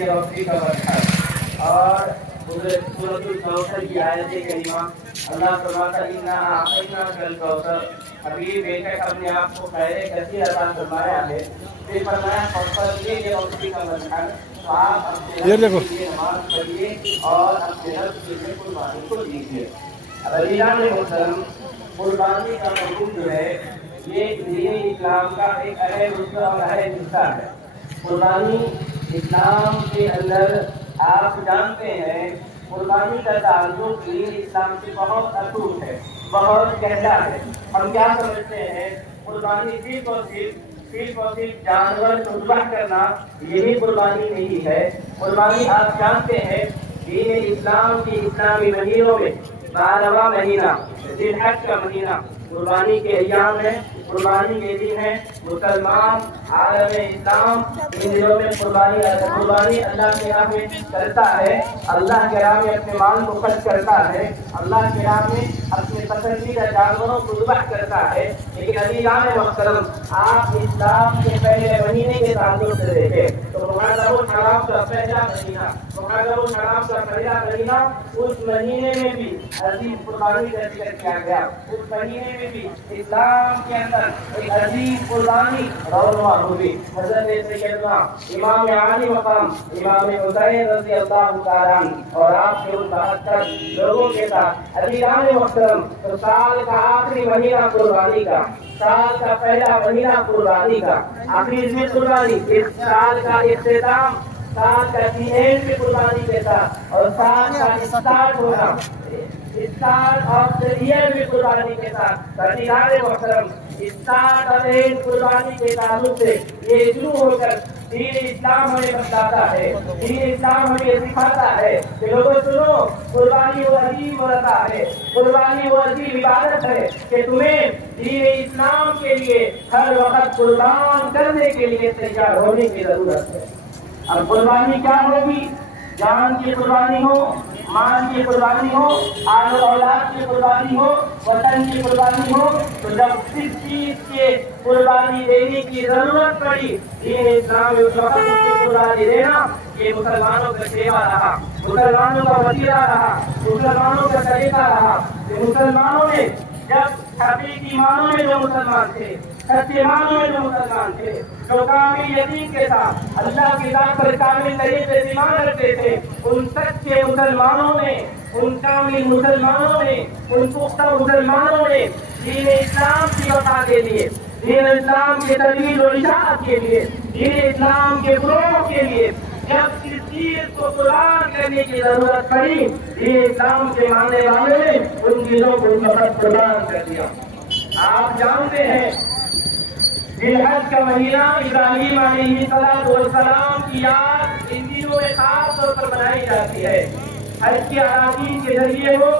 تفسیر وقتی کا مطلب اور سورۃ الکوثر کی آیت کریمہ اللہ فرماتا ہے انا اعطیناک الکوثر، حبیب بے شک ہم نے آپ کو خیر کثیر عطا فرمایا ہے، پھر فرمایا فصل یہ وقتی کا مطلب آپ اپنے رب کے لیے نماز پڑھیے اور اپنے رب کے لیے قربانی کو دیجیے۔ عزیزان محترم، قربانی کا مفہوم جو ہے یہ دین اسلام کا ایک اہم رکن اور اہم حصہ ہے۔ قربانی اسلام کے اندر آپ جانتے ہیں قربانی کا تعلق دین اسلام سے بہت اٹوٹ ہے، بہت گہرا ہے۔ ہم کیا سمجھتے ہیں قربانی صرف اور صرف جانور کو ذبح کرنا یہی قربانی نہیں ہے۔ قربانی آپ جانتے ہیں دین اسلام کی اسلامی مہینوں میں 12واں مہینہ ذی الحج کا مہینہ قربانی کے ایام ہے، قربانی کے دن ہے۔ مسلمان عالم اسلام ان دنوں میں قربانی اللہ کے راہ میں کرتا ہے، اللہ کے راہ میں اپنے مال کو خرچ کرتا ہے، اللہ کے راہ میں اپنے پسندیدہ جانوروں کو ذبح کرتا ہے۔ لیکن عزیزان محترم، آپ اسلام کے پہلے مہینے کے تعلق سے دیکھیں تو محرم الحرام کا پہلا مہینہ، محرم الحرام کا پہلا مہینہ، اس مہینے میں بھی عظیم قربانی کا ذکر کیا گیا۔ اس مہینے میں بھی اسلام کے اندر ایک عظیم قربانی رونما ہوئی۔ حضرت سیدنا امام عالی مقام امام حسین رضی اللہ تعالیٰ عنہ اور آپ کے ان 72 لوگوں کے ساتھ عزیزان محترم، تو سال کا آخری مہینہ قربانی کا، سال کا پہلا مہینہ قربانی کا، آخری میں قربانی، اس سال کا اختتام، سال کا اینڈ میں قربانی کے ساتھ اور سال کا اسٹارٹ ہونا، اسٹارٹ آف دا ایئر میں قربانی کے ساتھ۔ عزیزان محترم، اسٹارٹ اور اینڈ قربانی کے تعلق سے یہ شروع ہو کر دین اسلام ہمیں بتلاتا ہے، دین اسلام ہمیں سکھاتا ہے کہ لوگوں سنو، قربانی وہ عظیم ورثہ ہے، قربانی وہ عظیم عبادت ہے کہ تمہیں دین اسلام کے لیے ہر وقت قربان کرنے کے لیے تیار ہونے کی ضرورت ہے۔ اب قربانی کیا ہوگی؟ جان کی قربانی ہو، مال کی قربانی ہو، آل و اولاد کی قربانی ہو، وطن کی قربانی ہو، تو جب کس چیز کے قربانی دینے کی ضرورت پڑی دین اسلام میں اس وقت اس کی قربانی دینا یہ مسلمانوں کا سیوا رہا، مسلمانوں کا وسیلہ رہا، مسلمانوں کا طریقہ رہا کہ مسلمانوں نے جب حقیقی معنوں میں جو مسلمان تھے، سچے معنوں میں جو مسلمان تھے، جو کامل یقین کے ساتھ اللہ کی ذات پر کامل طریقے سے ایمان رکھتے تھے، ان سچے مسلمانوں نے، ان کامل مسلمانوں نے، ان پختہ مسلمانوں نے دین اسلام کی وفا کے لیے، دین اسلام کے تجویز و اشاعت کے لیے، دین اسلام کے فروغ کے لیے جب کس چیز کو قربان کرنے کی ضرورت پڑی دین اسلام کے ماننے والے نے ان چیزوں کو اس وقت قربان کر دیا۔ آپ جانتے ہیں ذی الحج کا مہینہ ابراہیم علیہ السلام کی یاد ان دنوں میں خاص طور پر منائی جاتی ہے۔ حج کے اراکین کے ذریعے ہو،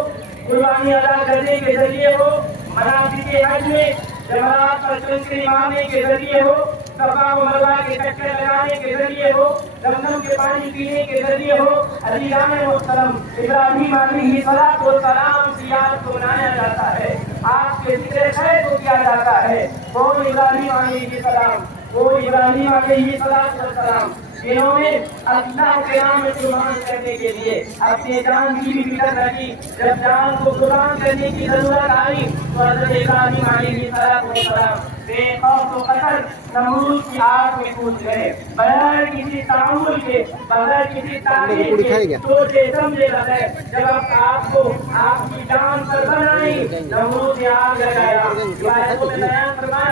قربانی ادا کرنے کے ذریعے ہو، مناسک حج میں جمرات پر چنکری مارنے کے ذریعے ہو، صفا و مروہ کے چکر لگانے کے ذریعے ہو، زمزم کے پانی پینے کے ذریعے ہو، عزیزان محترم ابراہیم علیہ السلام کی یاد کو منایا جاتا ہے، آپ کے ذکر خیر کو کیا جاتا ہے۔ کون ابراہیم علیہ السلام، وہ ابراہیم علیہ السلام جنہوں نے اللہ کے نام میں قربان کرنے کے لیے اپنی جان کی بھی فکر رکھی۔ جب جان کو قربان کرنے کی ضرورت آئی تو حضرت ابراہیم علیہ السلام بے خوف و خطر نمرود کی آگ میں کود گئے، بغیر کسی تعامل کے، بغیر کسی تعلیم کے، سوچے سمجھے بغیر جب آپ کو آپ کی جان پر بنائی نمرود نے آگ لگایا۔ روایتوں میں بیان فرمایا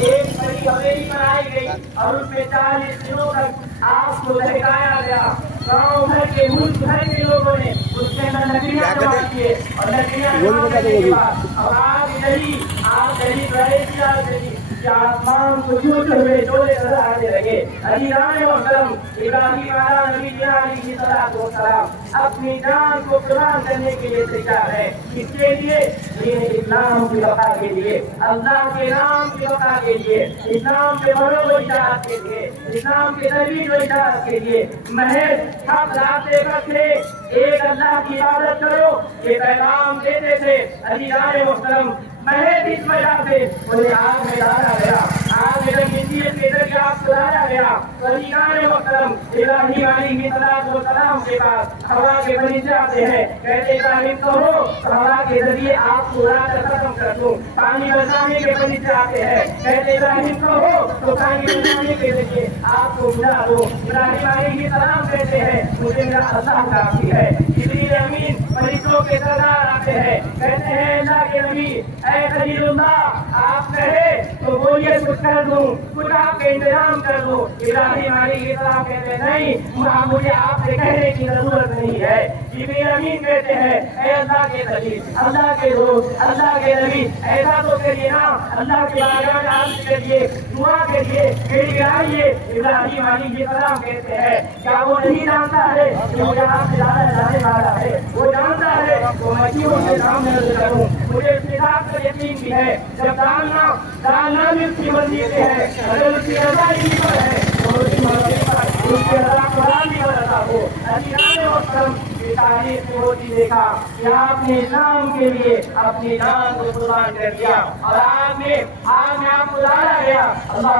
ایک بڑی حویلی بنائی گئی اور اس میں 40 دنوں تک آپ کو دہکایا گیا۔ گاؤں بھر کے، ملک بھر کے لوگوں نے اس کے اندر لکڑیاں جمع کیے اور لکڑیاں جمع کرنے کے بعد اب آگ جلی، آگ جلی بڑے کی آگ جلی کہ آسمان کو چھوتے ہوئے ڈولے نظر آنے لگے۔ عزیزان محترم، ابراہیم علیہ السلام اپنی جان کو قربان کرنے کے لیے تیار ہے۔ اس کے لیے دین اسلام کی وفا کے لیے، اللہ کے نام کی وفا کے لیے، اسلام کے فروغ و اشاعت کے لیے، اسلام کے تجویز و اشاعت کے لیے محض حق راستے پر تھے، ایک اللہ کی عبادت کرو یہ پیغام دیتے تھے۔ عزیزان محترم، محض اس وجہ سے انہیں آگ میں ڈالا گیا۔ آپ جب انسیت کے ذریعے آپ کو لایا گیا سرکار محترم ابراہیم علیہ السلام کے پاس ہوا کے فرشتے آتے ہیں کہتے ابراہیم کہو تو ہوا کے ذریعے آپ کو اڑا کر ختم کر دوں پانی بچانے کے فرشتے آتے ہیں کہتے ابراہیم کہو تو پانی بچانے کے ذریعے آپ کو بجھا دوں ابراہیم علیہ السلام کہتے ہیں مجھے میرا اللہ کافی ہے جبریل امین فرشتوں کے سردار آتے ہیں کہتے ہیں اللہ کے نبی اے خلیل اللہ آپ کہے تو بولیے کچھ کر دوں کچھ آپ کا انتظام کر دوں ابراہیم علیہ السلام کہتے ہیں نہیں مجھے آپ سے کہنے کی ضرورت نہیں ہے جبریل امین کہتے ہیں اے اللہ کے خلیل اللہ کے دوست اللہ کے نبی ایسا تو کریے نا اللہ کے بارگاہ میں عرض کریے دعا کریے میری گرائیے ابراہیم علیہ السلام کہتے ہیں کیا وہ نہیں جانتا ہے کہ مجھے آپ سے زیادہ جانے والا ہے وہ جانتا ہے وہ مچھلیوں کے سامنے کروں مجھے اس کتاب کا یقین بھی ہے جب ڈالنا بھی اس کی مرضی سے ہے اگر اس کی رضا ہی پر ہے تو اس کی مرضی پر اس کی رضا قرآن بھی بتاتا ہو عزیزان محترم یہ تاریخ میں وہ چیز دیکھا کہ آپ نے اسلام کے لیے اپنی جان کو قربان کر دیا اور آپ نے آپ کو لایا گیا اللہ